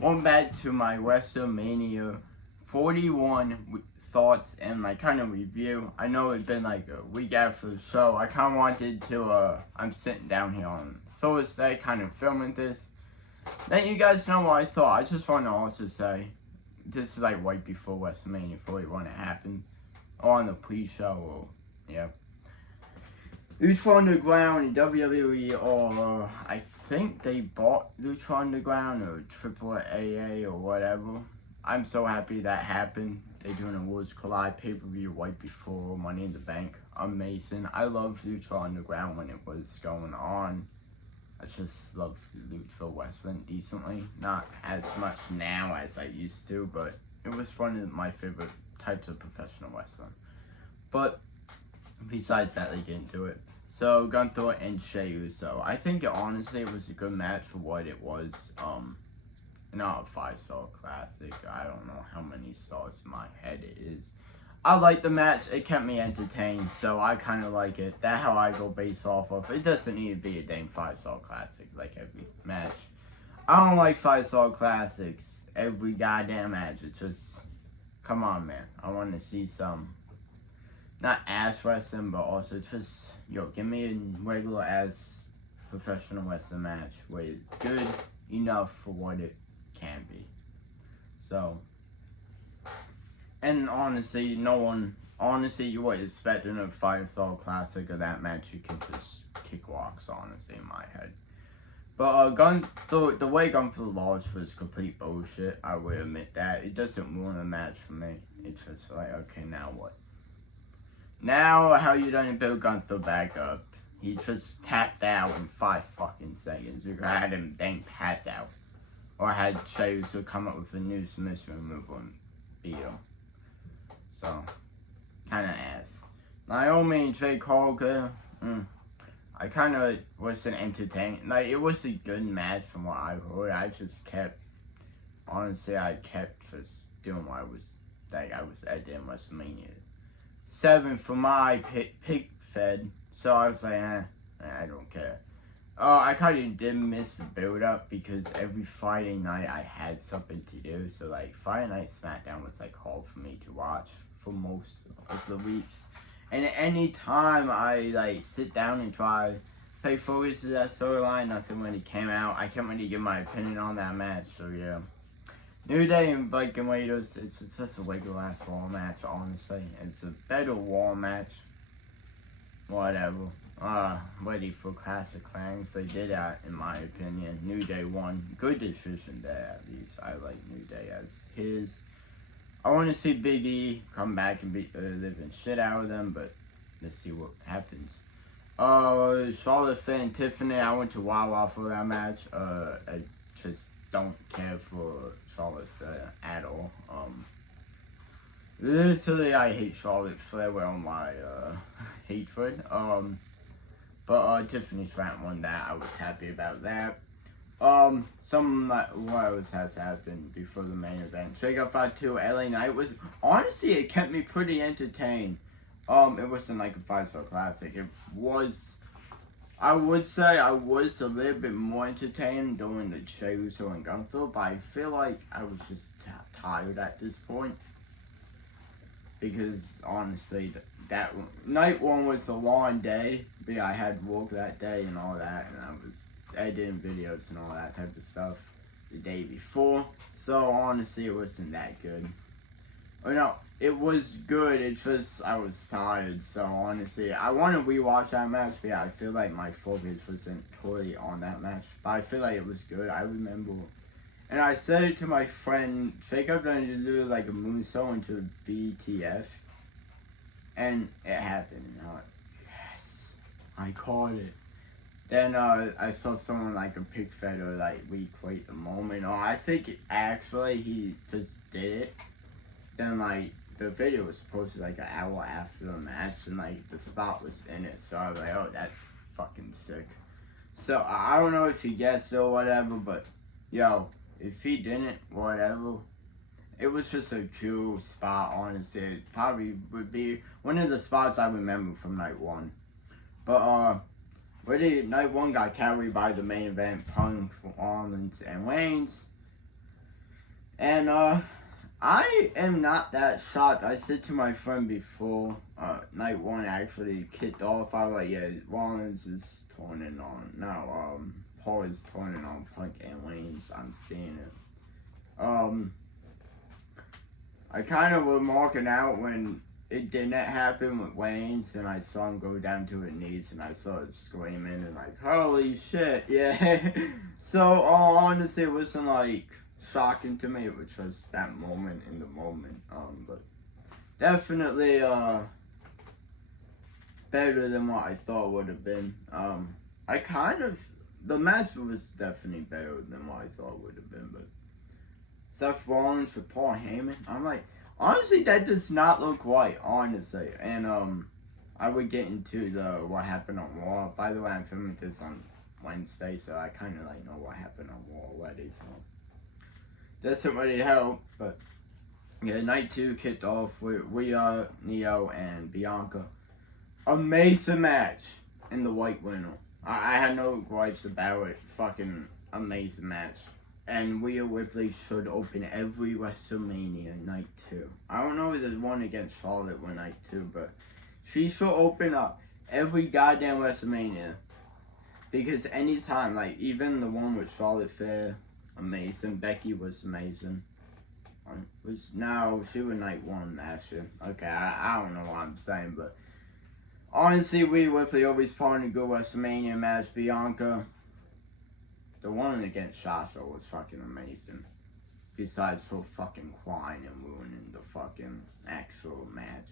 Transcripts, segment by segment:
Going back to my Wrestlemania 41 thoughts and like kind of review. I know it's been like a week after the show. I kind of wanted to, I'm sitting down here on Thursday kind of filming this. Let you guys know what I thought. I just want to also say, this is like right before WrestleMania 41 it happened. Or on the pre-show, or, yeah. Lucha Underground and WWE, or I think they bought Lucha Underground or AAA or whatever. I'm so happy that happened. They're doing a Worlds Collide pay-per-view right before Money in the Bank. Amazing. I loved Lucha Underground when it was going on. I just love Lucha wrestling decently. Not as much now as I used to, but it was one of my favorite types of professional wrestling. But besides that, they get into it. So Gunther and Jey Uso. I think honestly it was a good match for what it was. Not a 5-star classic. I don't know how many stars in my head it is. I like the match. It kept me entertained, so I kind of like it. That's how I go based off of. It doesn't need to be a damn 5-star classic like every match. I don't like 5-star classics every goddamn match. It's just, come on, man. I want to see some, not ass wrestling, but also just, give me a regular ass professional wrestling match where it's good enough for what it can be. So, and honestly, you were expecting a 5-star classic of that match. You can just kick rocks, honestly, in my head. But the way Gunther lost was complete bullshit. I will admit that. It doesn't ruin the match for me. It's just like, okay, now what? Now, how you done build Gunther back up? He just tapped out in 5 fucking seconds. You had him dang pass out. Or had Jey Uso come up with a new submission move and beat him. So, kinda ass. Naomi and Jay Coulter, I kinda wasn't entertained. Like, it was a good match from what I heard. I just kept just doing what I was editing WrestleMania 7 for my pick fed. So I was like, I don't care. I kind of did miss the build up because every Friday night I had something to do. So like Friday Night SmackDown was like hard for me to watch for most of the weeks. And any time I like sit down and try to pay focus to that storyline, nothing really came out. I can't really give my opinion on that match. So yeah. New Day and Viking Raiders, it's just a regular ass Raw match, honestly. It's a better Raw match. Whatever. Ready for Clash of Clans. They did that, in my opinion. New Day won. Good decision there, at least. I like New Day as his. I want to see Big E come back and beat the living shit out of them, but let's see what happens. Charlotte Flair and Tiffany, I went to Wawa for that match. I just don't care for Charlotte Flair at all. Literally, I hate Charlotte Flair with all my hatred. But Tiffany Stratton won that. I was happy about that. Something like what else has happened before the main event. Shake Up Fight 2, LA Knight was, honestly, it kept me pretty entertained. It wasn't like a 5-star classic. It was, I would say I was a little bit more entertained during the Jey Uso and Gunther, but I feel like I was just tired at this point. Because honestly, that night one was a long day. But yeah, I had work that day and all that, and I was editing videos and all that type of stuff the day before. So honestly, it wasn't that good. Oh no, it was good. It's just I was tired. So honestly, I want to rewatch that match. But yeah, I feel like my focus wasn't totally on that match. But I feel like it was good. I remember. And I said it to my friend, Fake Up going to do like a moonsault into BTF. And it happened. And I was like, yes, I caught it. Then I saw someone like a pig feather like recreate the moment. Oh, I think actually he just did it. Then like the video was posted like an hour after the match and like the spot was in it. So I was like, oh, that's fucking sick. So I don't know if he guessed or whatever, but yo. If he didn't, whatever, it was just a cool spot, honestly. It probably would be one of the spots I remember from night one. But, night one got carried by the main event, Punk, Rollins, and Reigns. And I am not that shocked. I said to my friend before night one actually kicked off, I was like, yeah, Rollins is turning on. Now, Paul is turning on Punk and Wayne's. I'm seeing it. I kind of was marking out when it didn't happen with Wayne's, and I saw him go down to his knees, and I saw him screaming, and like, holy shit, yeah. So, honestly, it wasn't like shocking to me. It was just that moment in the moment. But definitely better than what I thought would have been. The match was definitely better than what I thought would have been. But Seth Rollins for Paul Heyman, I'm like, honestly, that does not look right. Honestly, and I would get into the what happened on Raw. By the way, I'm filming this on Wednesday, so I kind of like know what happened on Raw already. So doesn't really help, but yeah, night two kicked off with Rhea, Neo, and Bianca. Amazing match in the white winner. I had no gripes about it. Fucking amazing match. And Rhea Ripley should open every WrestleMania night two. I don't know if there's one against Charlotte with night two, but she should open up every goddamn WrestleMania. Because anytime, like even the one with Charlotte Flair, amazing. Becky was amazing. She was night one last year. Okay, I don't know what I'm saying, but honestly, Rhea Ripley always part in a good WrestleMania match. Bianca, the one against Sasha was fucking amazing. Besides her fucking crying and ruining the fucking actual match.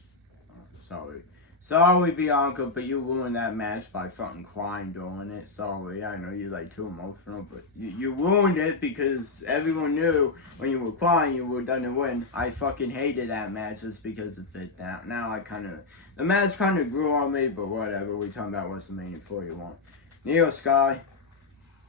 Sorry, Bianca, but you ruined that match by fucking crying during it. Sorry, I know you're like too emotional, but you ruined it because everyone knew when you were crying you were done to win. I fucking hated that match just because it fit that. Now the match kind of grew on me, but whatever. We talking about WrestleMania 41. Neo Sky,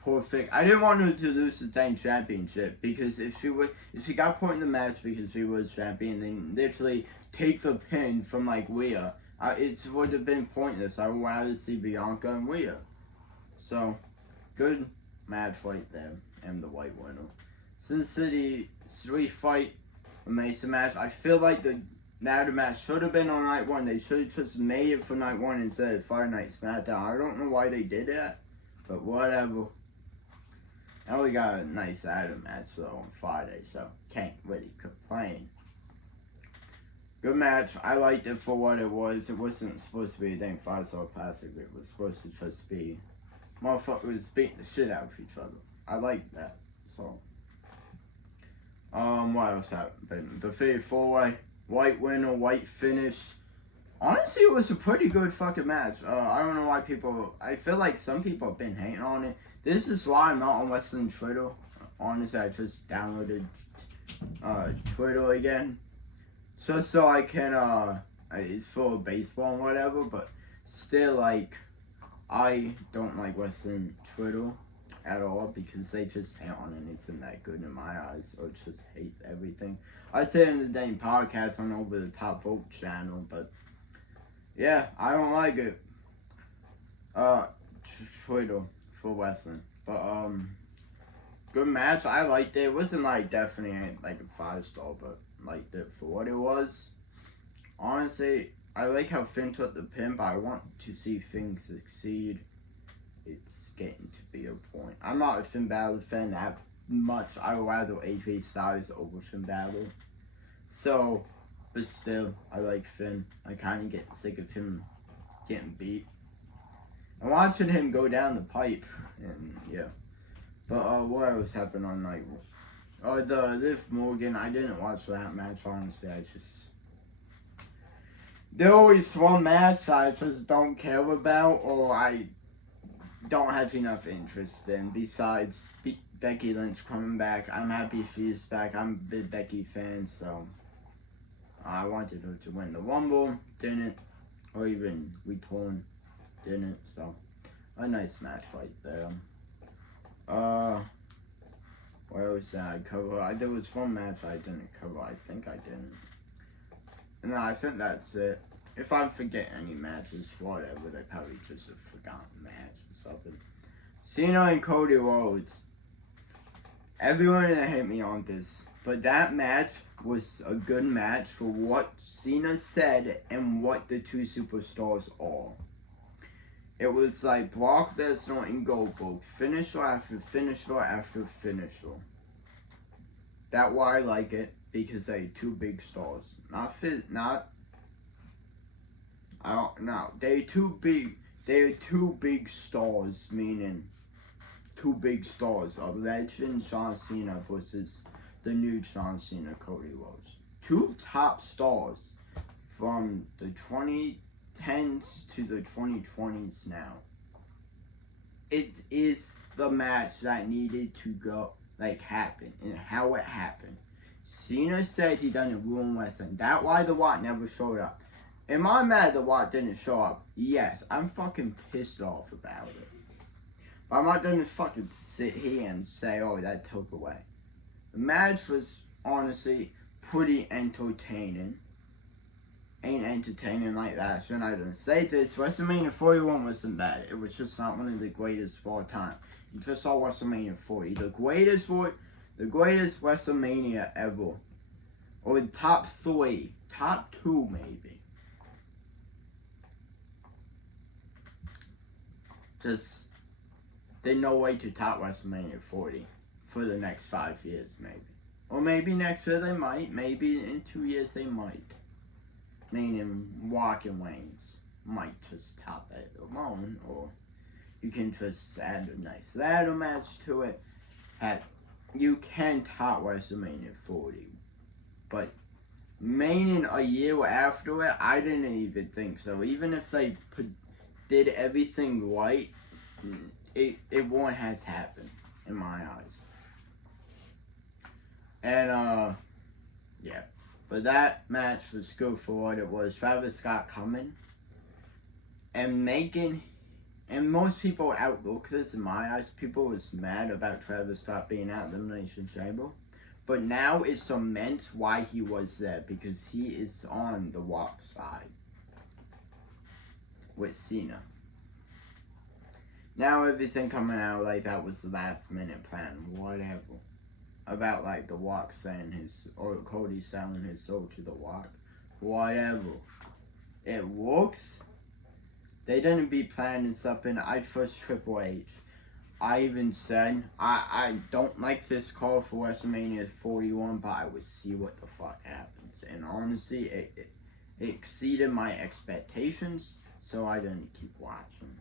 perfect. I didn't want her to lose the dang championship because if she got put in the match because she was champion, then literally take the pin from like Rhea. It would have been pointless. I would rather see Bianca and Rhea. So, good match right there. And the white winner. Sin City Street Fight, amazing match. I feel like the match should have been on night one. They should have just made it for night one instead of Friday Night SmackDown. I don't know why they did that, but whatever. Now we got a nice ladder match though on Friday, so can't really complain. Good match. I liked it for what it was. It wasn't supposed to be a dang 5-star classic. It was supposed to just be motherfuckers beating the shit out of each other. I liked that. So, what else happened? The Fatal 4-Way, white winner, white finish. Honestly, it was a pretty good fucking match. I don't know why I feel like some people have been hating on it. This is why I'm not on Wrestling Twitter. Honestly, I just downloaded Twitter again. Just so I can, it's full of baseball and whatever, but still, like, I don't like Wrestling Twitter at all because they just hate on anything that good in my eyes, or just hates everything. I say in the dang podcast on Over the Top Rope channel, but yeah, I don't like it. Twitter for wrestling, but good match. I liked it. It wasn't like definitely like a 5-star, but liked it for what it was. Honestly, I like how Finn took the pin, but I want to see Finn succeed. It's getting to be a point. I'm not a Finn Balor fan that much. I would rather AJ Styles over Finn Balor. So, but still, I like Finn. I kind of get sick of him getting beat. And watching him go down the pipe, and yeah. But what else happened on night? The Liv Morgan, I didn't watch that match, honestly. There always one match I just don't care about, or I don't have enough interest in. Besides Becky Lynch coming back, I'm happy she's back. I'm a big Becky fan, so I wanted her to win the Rumble, didn't, or even return, didn't. So a nice match right there. Where else did I cover? There was one match I didn't cover. I think I didn't. No, I think that's it. If I forget any matches, whatever, they probably just a forgotten match or something. Cena and Cody Rhodes. Everyone that hit me on this But that match was a good match for what Cena said and what the two superstars are. It was like Brock Lesnar and Goldberg, finisher after finisher after finisher. That's why I like it, because they're two big stars. I don't know. They're two big stars, meaning two big stars. A legend, John Cena, versus the new John Cena, Cody Rhodes. Two top stars from the 2010s to the 2020s now. It is the match that needed to go, happen, and how it happened. Cena said he done it ruin wrestling. That's why The Rock never showed up. Am I mad The Rock didn't show up? Yes, I'm fucking pissed off about it. But I'm not gonna fucking sit here and say, oh, that took away. The match was honestly pretty entertaining. Ain't entertaining like that. Shouldn't I even say this? WrestleMania 41 wasn't bad. It was just not one of the greatest of all time. You just saw WrestleMania 40. The greatest WrestleMania ever. Or the top 3. Top 2 maybe. Just, there's no way to top WrestleMania 40 for the next 5 years, maybe. Or maybe next year they might. Maybe in 2 years they might. Meaning, Rock and Reigns might just top it alone, or you can just add a nice ladder match to it. Heck, you can top WrestleMania 40, but meaning a year after it, I didn't even think so. Even if they did everything right, it won't have happened in my eyes. And yeah. But that match was good for what it was. Travis Scott coming and most people outlook this in my eyes. People was mad about Travis Scott being out of the Elimination Chamber. But now it cements why he was there, because he is on the Rock side with Cena. Now everything coming out like that was the last minute plan, whatever. About the Rock saying or Cody selling his soul to the Rock. Whatever. It works. They didn't be planning something. I trust Triple H. I even said, I don't like this call for WrestleMania 41, but I would see what the fuck happens. And honestly, it exceeded my expectations, so I didn't keep watching.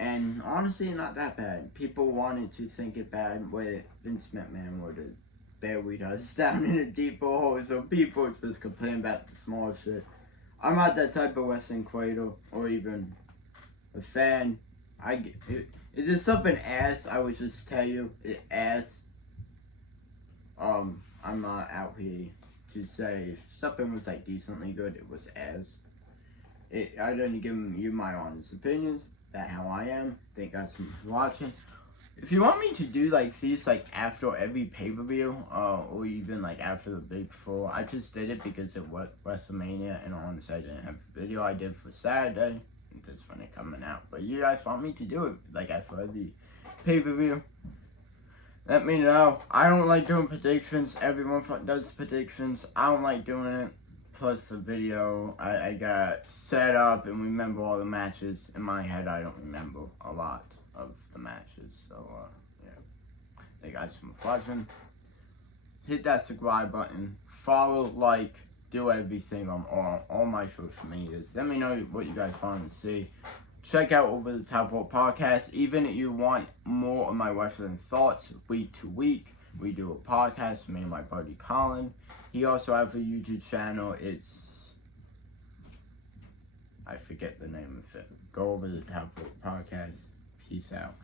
And honestly, not that bad. People wanted to think it bad where Vince McMahon would have buried us down in a deeper hole. So people just complain about the small shit. I'm not that type of wrestling cradle or even a fan. If there's something ass, I would just tell you it ass. I'm not out here to say if something was decently good, it was ass. I didn't give you my honest opinions. That's how I am. Thank you guys so much for watching. If you want me to do these after every pay-per-view, or even after the Big Four, I just did it because it was WrestleMania, and honestly I didn't have a video I did for Saturday. That's when it's coming out. But you guys want me to do it after every pay-per-view, let me know. I don't like doing predictions. Everyone does predictions. I don't like doing it. Plus the video, I got set up and remember all the matches. In my head, I don't remember a lot of the matches. So, yeah. Thank you guys for watching. Hit that subscribe button. Follow, do everything on all my social medias. Let me know what you guys want to see. Check out Over the Top Rope Podcast. Even if you want more of my wrestling thoughts week to week, we do a podcast with me and my buddy Colin. He also has a YouTube channel. I forget the name of it. Go Over the Top Rope Podcast. Peace out.